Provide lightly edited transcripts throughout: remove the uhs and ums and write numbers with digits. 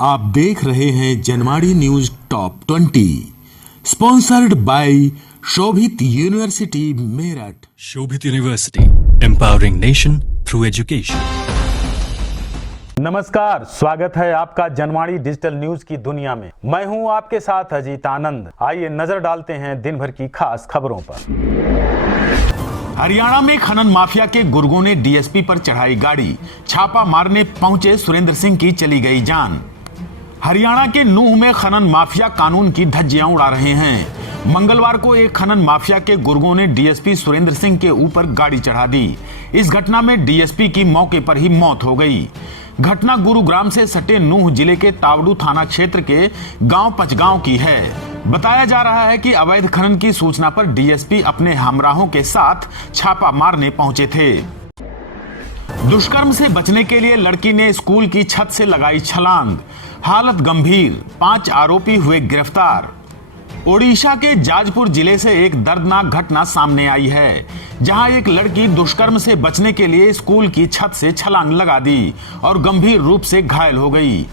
आप देख रहे हैं Janwadi news top 20 sponsored by Shobhit university Meerut. Shobhit university, empowering nation through education. नमस्कार, स्वागत है आपका जनवाड़ी डिजिटल न्यूज की दुनिया में। मैं हूं आपके साथ अजीत आनंद। आइए नजर डालते हैं दिन भर की खास खबरों पर। हरियाणा में खनन माफिया के गुर्गों ने डीएसपी पर चढ़ाई गाड़ी, छापा मारने पहुंचे सुरेंद्र सिंह की चली गई जान। हरियाणा के नूंह में खनन माफिया कानून की धज्जियां उड़ा रहे हैं। मंगलवार को एक खनन माफिया के गुर्गों ने डीएसपी सुरेंद्र सिंह के ऊपर गाड़ी चढ़ा दी। इस घटना में डीएसपी की मौके पर ही मौत हो गई। घटना गुरुग्राम से सटे नूंह जिले के तावड़ू थाना क्षेत्र के गांव पचगांव की है। बताया जा रहा है कि अवैध खनन की सूचना पर डीएसपी अपने हमराहों के साथ छापा मारने पहुंचे थे। दुष्कर्म से बचने के लिए लड़की ने स्कूल की छत से लगाई छलांग, हालत गंभीर, 5 आरोपी हुए गिरफ्तार। ओडिशा के जाजपुर जिले से एक दर्दनाक घटना सामने आई है, जहां एक लड़की दुष्कर्म से बचने के लिए स्कूल की छत से छलांग लगा दी और गंभीर रूप से घायल हो गई।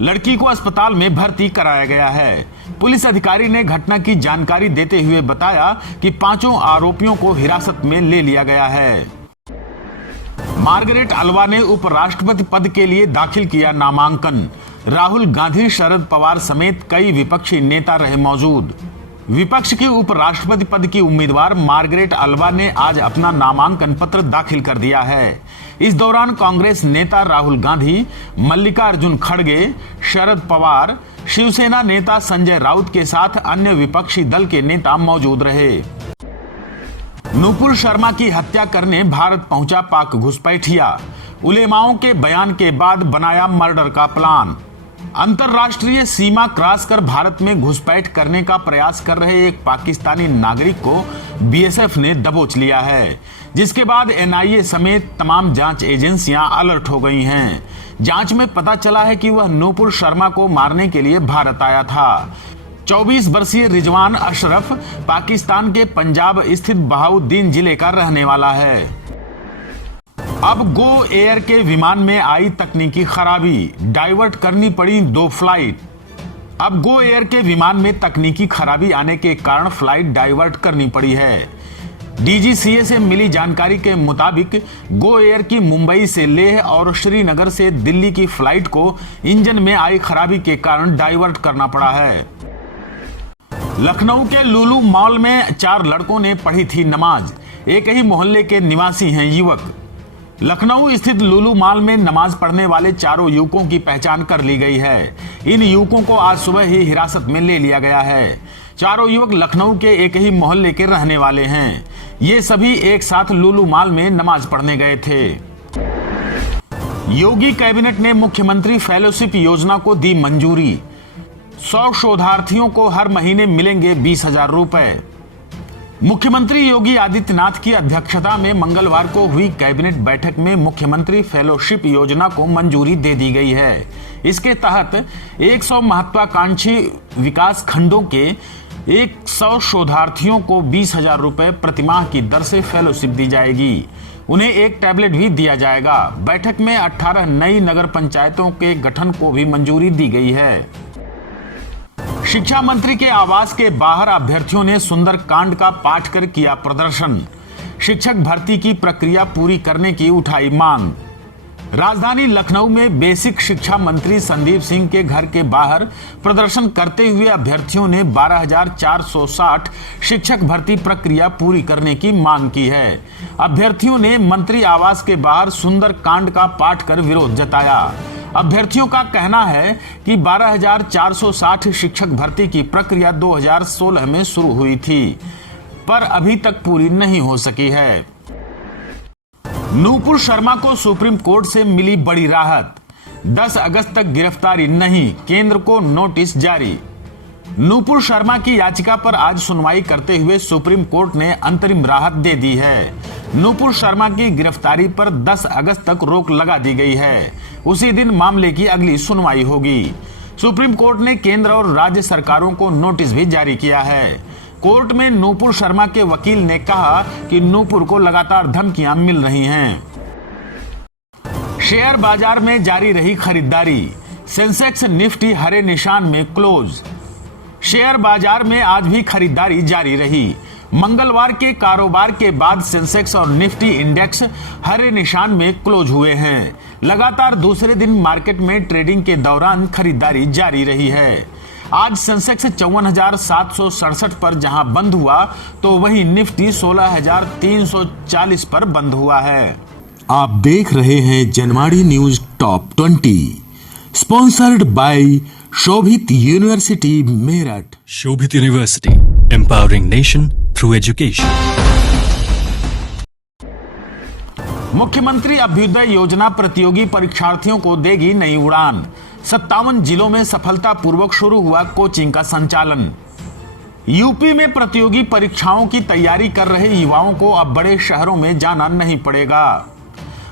लड़की को अस्पताल में भर्ती कराया गया है। पुलिस अधिकारी ने घटना की जानकारी देते हुए बताया कि 5 आरोपियों को हिरासत में ले लिया गया है। मार्गरेट अल्वा ने उपराष्ट्रपति पद के लिए दाखिल किया नामांकन। राहुल गांधी, शरद पवार समेत कई विपक्षी नेता रहे मौजूद। विपक्ष की उपराष्ट्रपति पद की उम्मीदवार मार्गरेट अल्वा ने आज अपना नामांकन पत्र दाखिल कर दिया है। इस दौरान कांग्रेस नेता राहुल गांधी, मल्लिकार्जुन खड़गे, शरद पवार, शिवसेना नेता संजय राउत के साथ अन्य विपक्षी दल के नेता मौजूद रहे। नुपुर शर्मा की हत्या करने भारत पहुंचा पाक घुसपैठिया। उलेमाओं के बयान के बाद बनाया मर्डर का प्लान। अंतर्राष्ट्रीय सीमा क्रॉस कर भारत में घुसपैठ करने का प्रयास कर रहे एक पाकिस्तानी नागरिक को बीएसएफ ने दबोच लिया है, जिसके बाद एनआईए समेत तमाम जांच एजेंसियां अलर्ट हो गई हैं। जांच में पता चला है कि वह नुपुर शर्मा को मारने के लिए भारत आया था। 24 वर्षीय रिजवान अशरफ पाकिस्तान के पंजाब स्थित बहाउद्दीन जिले का रहने वाला है। अब गो एयर के विमान में आई तकनीकी खराबी, डाइवर्ट करनी पड़ी 2 फ्लाइट। अब गो एयर के विमान में तकनीकी खराबी आने के कारण फ्लाइट डाइवर्ट करनी पड़ी है। डीजीसीए से मिली जानकारी के मुताबिक गो एयर की मुंबई से लेह और श्रीनगर से दिल्ली की फ्लाइट को इंजन में आई खराबी के कारण डाइवर्ट करना पड़ा है। लखनऊ के लुलु मॉल में 4 लड़कों ने पढ़ी थी नमाज। एक ही मोहल्ले के निवासी हैं युवक। लखनऊ स्थित लुलु मॉल में नमाज पढ़ने वाले 4 युवकों की पहचान कर ली गई है। इन युवकों को आज सुबह ही हिरासत में ले लिया गया है। 4 युवक लखनऊ के एक ही मोहल्ले के रहने वाले हैं। ये सभी एक साथ लुलु मॉल में नमाज पढ़ने गए थे। योगी कैबिनेट ने मुख्यमंत्री फेलोशिप योजना को दी मंजूरी। 100 शोधार्थियों को हर महीने मिलेंगे 20,000 रुपए। मुख्यमंत्री योगी आदित्यनाथ की अध्यक्षता में मंगलवार को हुई कैबिनेट बैठक में मुख्यमंत्री फेलोशिप योजना को मंजूरी दे दी गई है। इसके तहत 100 महत्वाकांक्षी विकास खंडों के 100 शोधार्थियों को 20,000 रुपए प्रतिमाह की दर से फेलोशिप दी जाएगी। उन्हें एक टैबलेट भी दिया जाएगा। बैठक में 18 नई नगर पंचायतों के गठन को भी मंजूरी दी गई है। शिक्षा मंत्री के आवास के बाहर अभ्यर्थियों ने सुंदर कांड का पाठ कर किया प्रदर्शन। शिक्षक भर्ती की प्रक्रिया पूरी करने की उठाई मांग। राजधानी लखनऊ में बेसिक शिक्षा मंत्री संदीप सिंह के घर के बाहर प्रदर्शन करते हुए अभ्यर्थियों ने 12,460 शिक्षक भर्ती प्रक्रिया पूरी करने की मांग की है। अभ्यर्थियों ने मंत्री आवास के बाहर सुंदर कांड का पाठ कर विरोध जताया। अभ्यर्थियों का कहना है कि 12,460 शिक्षक भर्ती की प्रक्रिया 2016 में शुरू हुई थी, पर अभी तक पूरी नहीं हो सकी है। नुपुर शर्मा को सुप्रीम कोर्ट से मिली बड़ी राहत। 10 अगस्त तक गिरफ्तारी नहीं, केंद्र को नोटिस जारी। नुपुर शर्मा की याचिका पर आज सुनवाई करते हुए सुप्रीम कोर्ट ने अंतरिम राहत दे दी है। नुपुर शर्मा की गिरफ्तारी पर 10 अगस्त तक रोक लगा दी गई है। उसी दिन मामले की अगली सुनवाई होगी। सुप्रीम कोर्ट ने केंद्र और राज्य सरकारों को नोटिस भी जारी किया है। कोर्ट में नुपुर शर्मा के वकील ने कहा कि नुपुर को लगातार धमकियां मिल रही हैं। शेयर बाजार में जारी रही खरीदारी। सेंसेक्स निफ्टी हरे निशान में क्लोज। शेयर बाजार में आज भी खरीदारी जारी रही। मंगलवार के कारोबार के बाद सेंसेक्स और निफ्टी इंडेक्स हरे निशान में क्लोज हुए हैं। लगातार दूसरे दिन मार्केट में ट्रेडिंग के दौरान खरीदारी जारी रही है। आज सेंसेक्स 54,767 पर जहां बंद हुआ तो वहीं निफ्टी 16,340 पर बंद हुआ है। आप देख रहे हैं Janwadi news top 20, sponsored by Shobhit university Meerut. Shobhit University, empowering nation through education. मुख्यमंत्री अभ्युदय योजना प्रतियोगी परीक्षार्थियों को देगी नई उड़ान। 57 जिलों में सफलतापूर्वक शुरू हुआ कोचिंग का संचालन। यूपी में प्रतियोगी परीक्षाओं की तैयारी कर रहे युवाओं को अब बड़े शहरों में जाना नहीं पड़ेगा।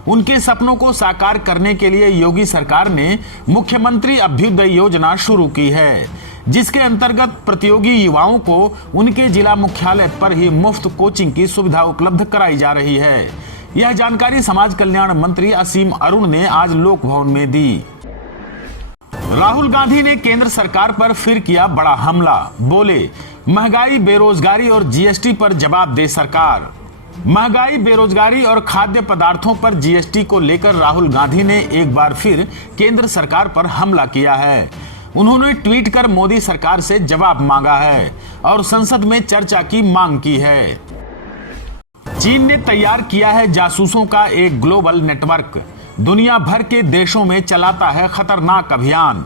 उनके सपनों को साकार करने के लिए योगी सरकार ने मुख्यमंत्री अभ्युदय योजना शुरू की है, जिसके अंतर्गत प्रतियोगी युवाओं को उनके जिला मुख्यालय पर ही मुफ्त कोचिंग की सुविधा उपलब्ध कराई जा रही है। यह जानकारी समाज कल्याण मंत्री असीम अरुण ने आज लोक भवन में दी। राहुल गांधी ने केंद्र सरकार पर फिर किया बड़ा हमला। बोले, महंगाई, बेरोजगारी और जीएसटी पर जवाब दे सरकार। महंगाई, बेरोजगारी और खाद्य पदार्थों पर जीएसटी को लेकर राहुल गांधी ने एक बार फिर केंद्र सरकार पर हमला किया है। उन्होंने ट्वीट कर मोदी सरकार से जवाब मांगा है और संसद में चर्चा की मांग की है। चीन ने तैयार किया है जासूसों का एक ग्लोबल नेटवर्क, दुनिया भर के देशों में चलाता है खतरनाक अभियान।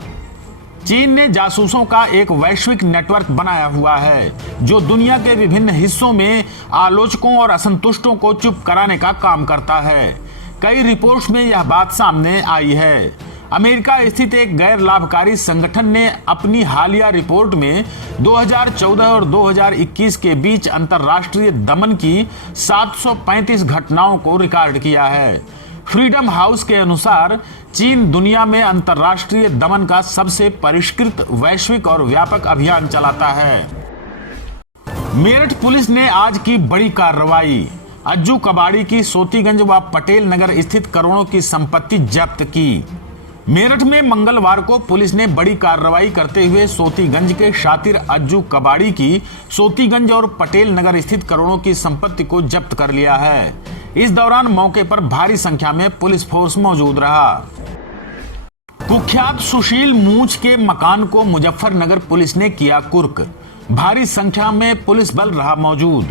चीन ने जासूसों का एक वैश्विक नेटवर्क बनाया हुआ है जो दुनिया के विभिन्न हिस्सों में आलोचकों और असंतुष्टों को चुप कराने का काम करता है। कई रिपोर्ट्स में यह बात सामने आई है। अमेरिका स्थित एक गैर लाभकारी संगठन ने अपनी हालिया रिपोर्ट में 2014 और 2021 के बीच अंतर्राष्ट्रीय दमन की 735 घटनाओं को रिकॉर्ड किया है। फ्रीडम हाउस के अनुसार चीन दुनिया में अंतर्राष्ट्रीय दमन का सबसे परिष्कृत, वैश्विक और व्यापक अभियान चलाता है। मेरठ पुलिस ने आज की बड़ी कार्रवाई। अज्जू कबाड़ी की सोतीगंज व पटेल नगर स्थित करोड़ों की संपत्ति जब्त की। मेरठ में मंगलवार को पुलिस ने बड़ी कार्रवाई करते हुए सोतीगंज के शातिर अज्जू कबाड़ी की सोतीगंज और पटेल नगर स्थित करोड़ों की संपत्ति को जब्त कर लिया है। इस दौरान मौके पर भारी संख्या में पुलिस फोर्स मौजूद रहा। कुख्यात सुशील मूंछ के मकान को मुजफ्फरनगर पुलिस ने किया कुर्क। भारी संख्या में पुलिस बल रहा मौजूद।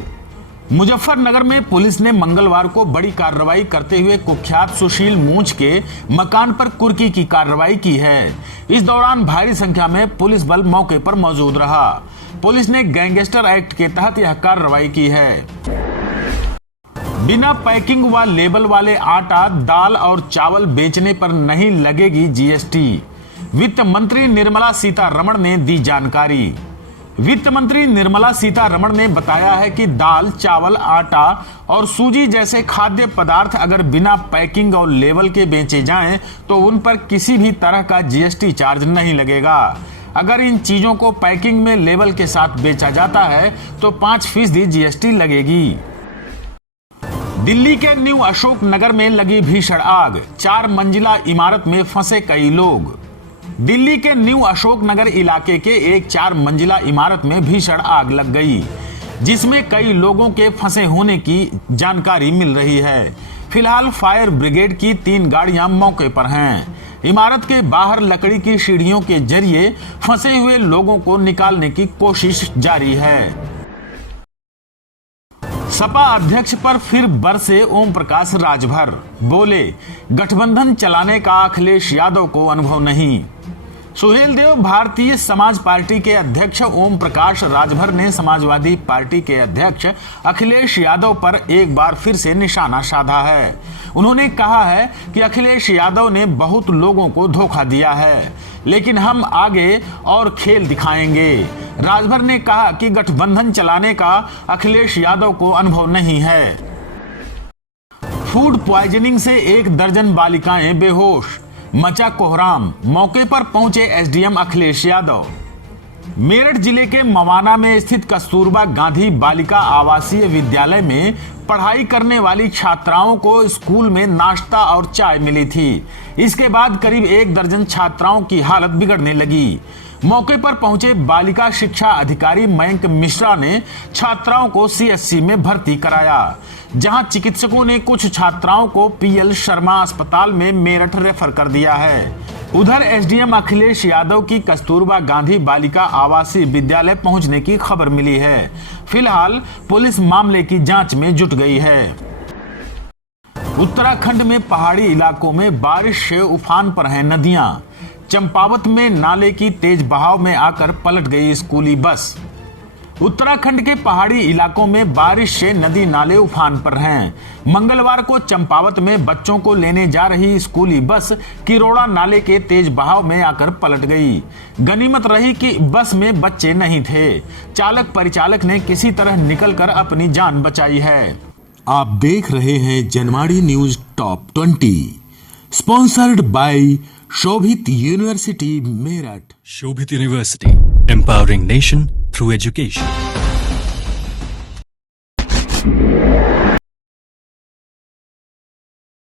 मुजफ्फरनगर में पुलिस ने मंगलवार को बड़ी कार्रवाई करते हुए कुख्यात सुशील मूंछ के मकान पर कुर्की की कार्रवाई की है। इस दौरान भारी संख्या में पुलिस बल मौके पर मौजूद रहा। पुलिस ने गैंगस्टर एक्ट के तहत यह कार्रवाई की है। बिना पैकिंग व लेबल वाले आटा, दाल और चावल बेचने पर नहीं लगेगी जीएसटी। वित्त मंत्री निर्मला सीतारमण ने दी जानकारी। वित्त मंत्री निर्मला सीतारमण ने बताया है कि दाल, चावल, आटा और सूजी जैसे खाद्य पदार्थ अगर बिना पैकिंग और लेबल के बेचे जाएं तो उन पर किसी भी तरह का जीएसटी चार्ज नहीं लगेगा। अगर इन चीजों को पैकिंग में लेबल के साथ बेचा जाता है तो 5% जीएसटी लगेगी। दिल्ली के न्यू अशोक नगर में लगी भीषण आग, 4 मंजिला इमारत में फंसे कई लोग। दिल्ली के न्यू अशोक नगर इलाके के एक 4 मंजिला इमारत में भीषण आग लग गई, जिसमें कई लोगों के फंसे होने की जानकारी मिल रही है। फिलहाल फायर ब्रिगेड की 3 गाड़ियां मौके पर हैं। इमारत के बाहर लकड़ी की सीढ़ियों के जरिए फंसे हुए लोगों को निकालने की कोशिश जारी है। सपा अध्यक्ष पर फिर बरसे ओम प्रकाश राजभर। बोले, गठबंधन चलाने का अखिलेश यादव को अनुभव नहीं। सुहेलदेव भारतीय समाज पार्टी के अध्यक्ष ओम प्रकाश राजभर ने समाजवादी पार्टी के अध्यक्ष अखिलेश यादव पर एक बार फिर से निशाना साधा है। उन्होंने कहा है कि अखिलेश यादव ने बहुत लोगों को धोखा दिया है, लेकिन हम आगे और खेल दिखाएंगे। राजभर ने कहा कि गठबंधन चलाने का अखिलेश यादव को अनुभव नहीं है। फूड पॉइजनिंग से 1 दर्जन बालिकाएं बेहोश, मचा कोहराम। मौके पर पहुंचे एसडीएम अखिलेश यादव। मेरठ जिले के मवाना में स्थित कस्तूरबा गांधी बालिका आवासीय विद्यालय में पढ़ाई करने वाली छात्राओं को स्कूल में नाश्ता और चाय मिली थी। इसके बाद करीब 1 दर्जन छात्राओं की हालत बिगड़ने लगी। मौके पर पहुंचे बालिका शिक्षा अधिकारी मयंक मिश्रा ने छात्राओं को सीएचसी में भर्ती कराया, जहां चिकित्सकों ने कुछ छात्राओं को पीएल शर्मा अस्पताल में मेरठ रेफर कर दिया है। उधर एसडीएम अखिलेश यादव की कस्तूरबा गांधी बालिका आवासीय विद्यालय पहुंचने की खबर मिली है। फिलहाल पुलिस मामले की जांच में जुट गई है। उत्तराखंड में पहाड़ी इलाकों में बारिश से उफान पर हैं नदियां। चंपावत में नाले की तेज बहाव में आकर पलट गई स्कूली बस। उत्तराखंड के पहाड़ी इलाकों में बारिश से नदी नाले उफान पर हैं। मंगलवार को चंपावत में बच्चों को लेने जा रही स्कूली बस किरोड़ा नाले के तेज बहाव में आकर पलट गई। गनीमत रही कि बस में बच्चे नहीं थे। चालक परिचालक ने किसी तरह निकलकर अपनी जान बचाई है। आप देख रहे हैं Janwadi news top 20, sponsored by Shobhit university Meerut. Shobhit University, empowering nation through education.